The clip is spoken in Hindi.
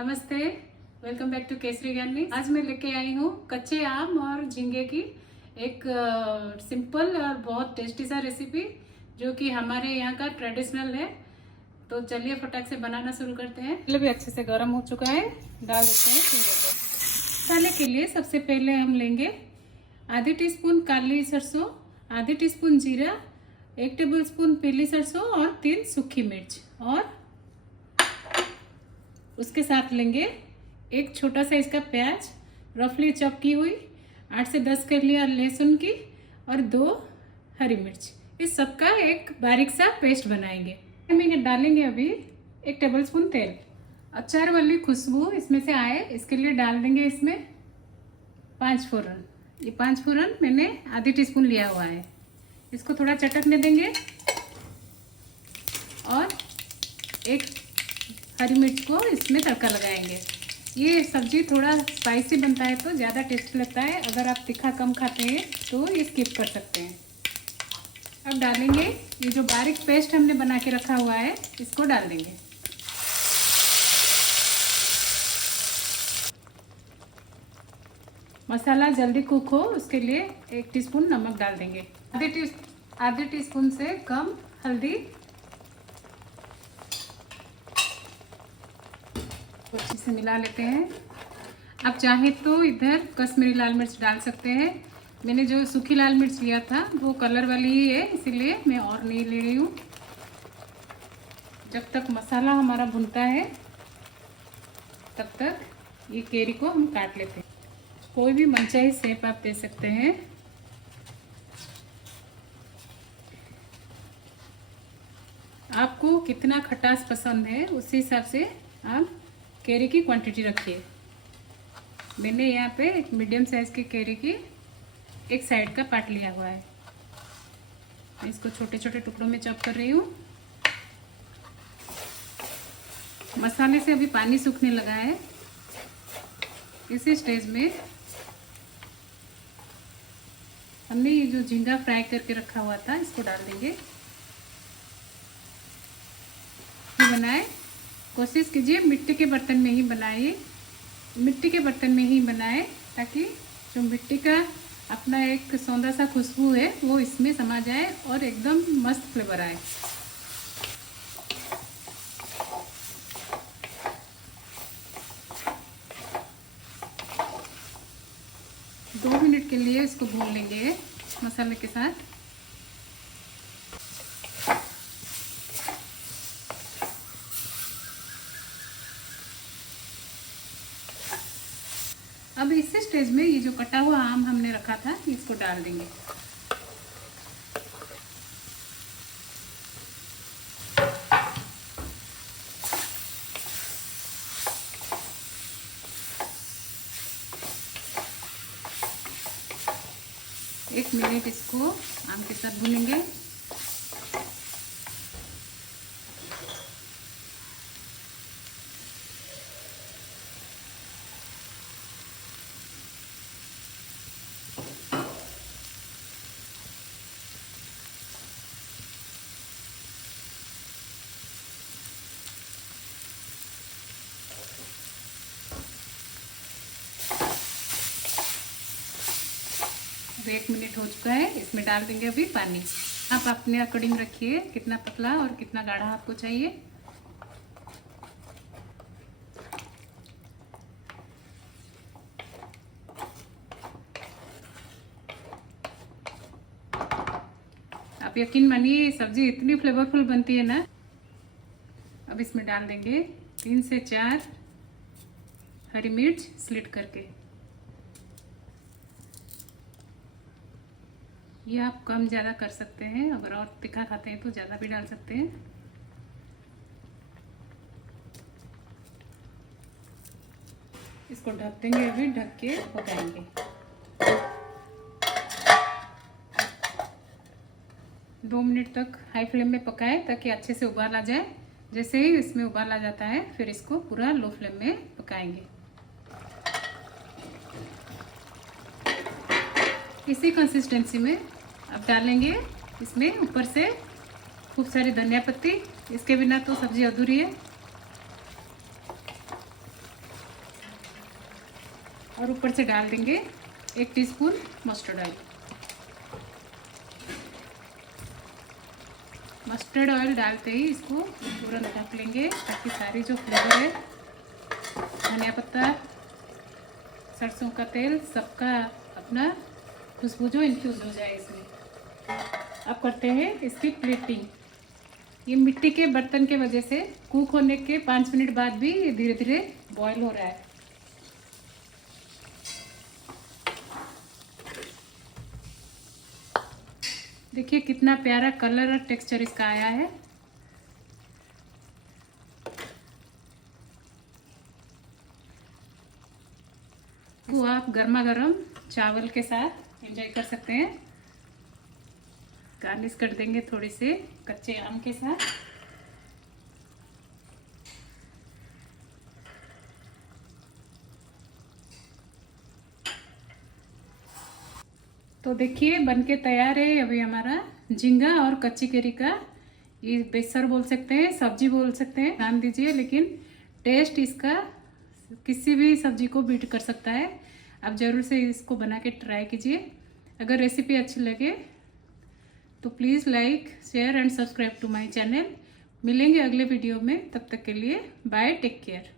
नमस्ते, वेलकम बैक टू केसरी ज्ञानी। आज मैं लेके आई हूँ कच्चे आम और झींगे की एक सिंपल और बहुत टेस्टी सा रेसिपी जो कि हमारे यहाँ का ट्रेडिशनल है। तो चलिए फटाक से बनाना शुरू करते हैं। पहले भी अच्छे से गर्म हो चुका है, डाल देते हैं झींगे को। मसाले के लिए सबसे पहले हम लेंगे आधी टीस्पून काली सरसों, आधी टीस्पून जीरा, 1 टेबलस्पून पीली सरसों और 3 सूखी मिर्च, और उसके साथ लेंगे एक छोटा साइज का प्याज रफली चॉप की हुई, 8 से 10 कलियां लहसुन की और 2 हरी मिर्च। इस सब का एक बारीक सा पेस्ट बनाएंगे। हम डालेंगे अभी 1 टेबलस्पून तेल। अचार वाली खुशबू इसमें से आए इसके लिए डाल देंगे इसमें 5 फोरन। ये 5 फोरन मैंने आधी टीस्पून लिया हुआ है। इसको थोड़ा चटकने देंगे और एक हरी मिर्च को इसमें तड़का लगाएंगे। ये सब्जी थोड़ा स्पाइसी बनता है तो ज़्यादा टेस्टी लगता है। अगर आप तीखा कम खाते हैं तो ये स्किप कर सकते हैं। अब डालेंगे ये जो बारीक पेस्ट हमने बना के रखा हुआ है, इसको डाल देंगे। मसाला जल्दी कुक हो उसके लिए 1 टीस्पून नमक डाल देंगे, आधे टीस्पून से कम हल्दी, अच्छे से मिला लेते हैं। आप चाहे तो इधर कश्मीरी लाल मिर्च डाल सकते हैं। मैंने जो सूखी लाल मिर्च लिया था वो कलर वाली ही है, इसीलिए मैं और नहीं ले रही हूँ। जब तक मसाला हमारा भुनता है तब तक ये केरी को हम काट लेते हैं। कोई भी मनचाही शेप आप दे सकते हैं। आपको कितना खटास पसंद है उसी हिसाब से आप केरी की क्वांटिटी रखिए। मैंने यहाँ पे एक मीडियम साइज की केरी की एक साइड का पार्ट लिया हुआ है। मैं इसको छोटे छोटे टुकड़ों में चॉप कर रही हूँ। मसाले से अभी पानी सूखने लगा है। इसी स्टेज में हमने ये जो झींगा फ्राई करके रखा हुआ था इसको डाल देंगे। बनाए कोशिश कीजिए मिट्टी के बर्तन में ही बनाइए, मिट्टी के बर्तन में ही बनाएं ताकि जो मिट्टी का अपना एक सौंधा सा खुशबू है वो इसमें समा जाए और एकदम मस्त फ्लेवर आए। दो मिनट के लिए इसको भून लेंगे मसाले के साथ। अब इस स्टेज में ये जो कटा हुआ आम हमने रखा था इसको डाल देंगे। एक मिनट इसको आम के साथ भूनेंगे। अब 1 मिनट हो चुका है, इसमें डाल देंगे अभी पानी। आप अपने अकॉर्डिंग रखिए कितना पतला और कितना गाढ़ा आपको चाहिए। आप यकीन मानिए सब्जी इतनी फ्लेवरफुल बनती है ना। अब इसमें डाल देंगे 3 से 4 हरी मिर्च स्लिट करके। ये आप कम ज़्यादा कर सकते हैं, अगर और तीखा खाते हैं तो ज़्यादा भी डाल सकते हैं। इसको ढक देंगे, अभी ढक के पकाएंगे। 2 मिनट तक हाई फ्लेम में पकाएं ताकि अच्छे से उबाल आ जाए। जैसे ही इसमें उबाल आ जाता है फिर इसको पूरा लो फ्लेम में पकाएंगे। इसी कंसिस्टेंसी में अब डालेंगे इसमें ऊपर से खूब सारी धनिया पत्ती। इसके बिना तो सब्जी अधूरी है। और ऊपर से डाल देंगे 1 teaspoon mustard oil. Mustard oil डालते ही इसको तुरंत ढक लेंगे ताकि सारी जो फ्लेवर है, धनिया पत्ता, सरसों का तेल, सबका अपना खुशबू जो इन्फ्यूज़ हो जाए इसमें। अब करते हैं इसकी प्लेटिंग। ये मिट्टी के बर्तन के वजह से कुक होने के 5 मिनट बाद भी धीरे धीरे बॉईल हो रहा है। देखिए कितना प्यारा कलर और टेक्सचर इसका आया है। वो आप गर्मा गर्म चावल के साथ एंजॉय कर सकते हैं। गार्निश कर देंगे थोड़ी से कच्चे आम के साथ। तो देखिए बनके तैयार है अभी हमारा झींगा और कच्ची केरी का, ये बेसर बोल सकते हैं, सब्जी बोल सकते हैं, ध्यान दीजिए। लेकिन टेस्ट इसका किसी भी सब्जी को बीट कर सकता है। आप ज़रूर से इसको बना के ट्राई कीजिए। अगर रेसिपी अच्छी लगे तो please like, share and subscribe to my channel. मिलेंगे अगले वीडियो में, तब तक के लिए बाय, टेक केयर।